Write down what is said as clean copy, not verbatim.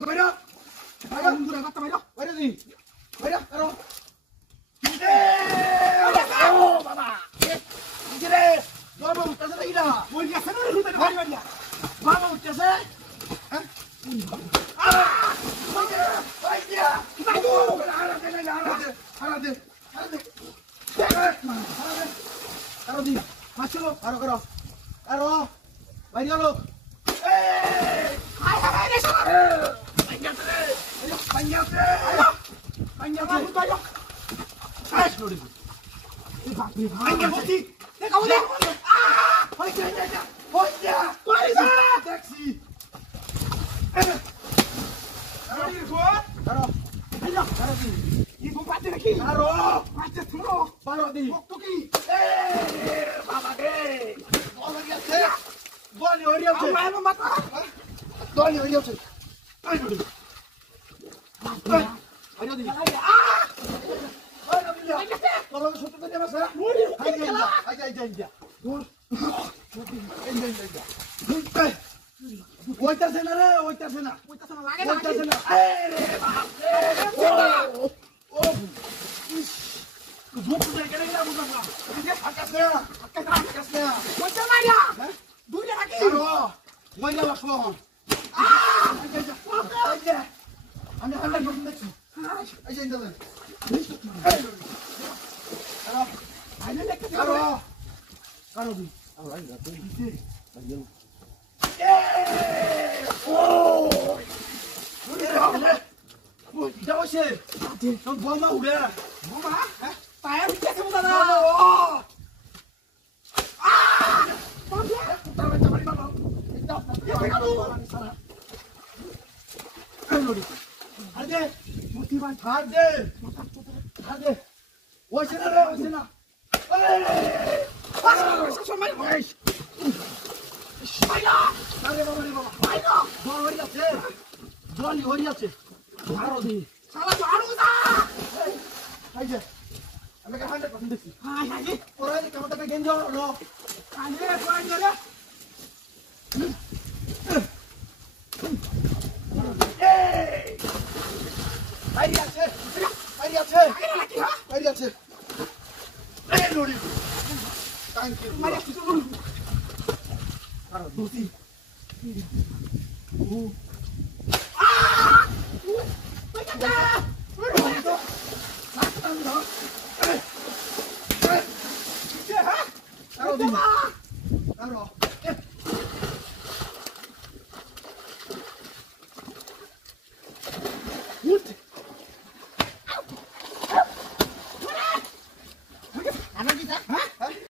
বাইরে বাইরে মুরা বাতা বাইরে বাইরে দি বাইরে করো ও বাবা কি রে বাবা উঠছে না ইলা বল গেছে না রুতে ভাই বাড়িয়া বাবা উঠছে হ্যাঁ ভাই দিয়া বাবু হারা দে Taruh di, masuk lo, taruh. Bayar lo. Ayo, panjat. Ayo. Ayo, lo di. Panjat putih. Kamu deh. Hoi, taksi. Taruh di gua. Taruh. Ayo, taruh di. Ibu pati lagi. Taruh. Macet dulu. Taruh di. Waktu ki. Bapak deh. Gol hori আছে আমার মাথা গল হরি আছে I নড়ি I নড়ি ওই নড়ি তোর ছোট তো দেবা sir I যা দূর ওইটাছে না রে ওইটাছে না লাগে না ওইটাছে না আরে বাপ রে ও ভূত দেখ রে না বুঝা আকাশ না ওইটা মারিয়া দূরে রাখি মইলা বাসবো আমি হাল্লা করতে দেখছি এই যে ইন্টারনেট আইলে দেখতে কারো দি আই রাতে দিতে আইলো ও ও যাওছে তো বোমা উড়ে বোমা হ্যাঁ টায়ার উঠে কেমন দাদা Hadi, motivan hadi. Oysana re, oysana. Sampai boys. Ayo. Sare baba. Ayo. Joli hori আছে. Aro di. Sala aro da. Ayo. আমি কা 100% দেখছি। হাই। ওরা যে কেমনটা গেঞ্জ হলো। আরে কোন জলে? Airi আছে এই লড়ি থ্যাংক ইউ মারিয়া কিছু লড়ি আর দুটি ও আ